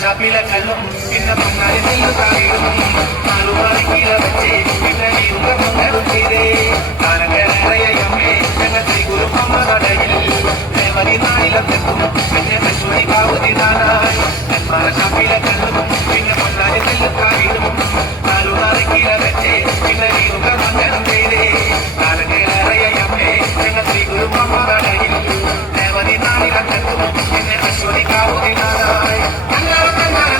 ഷാപ്പിലെ കല്ലും പിന്നെ പൊന്നാരി നെല്ലു താഴിടും നാലുമാറി കീഴ വെച്ചേ പിന്നെ ഈ ഉറങ്ങും ചെയ്തേ കാലങ്ങളേറെയമ്മേ ഞങ്ങൾ ശ്രീ ഗുരുപ്പമ്മ നടയിൽ ദേവരി നാളിലെത്തും പിന്നെ കശുവരി കാവുതി നാനായി നെന്മാറ ഷാപ്പിലെ കല്ലും പിന്നെ പൊന്നാരി നെല്ലു താഴിടും നാലുമാറി കീഴ വെച്ചേ പിന്നെ ഈ ഉറങ്ങും ചെയ്തേ കാലങ്ങളേറെയമ്മേ ഞങ്ങൾ ശ്രീ ഗുരുപ്പമ്മ നടയിൽ ദേവരി നാളിലെത്തും പിന്നെ കശുവരി കാവുതി നാനായി പിന്നെ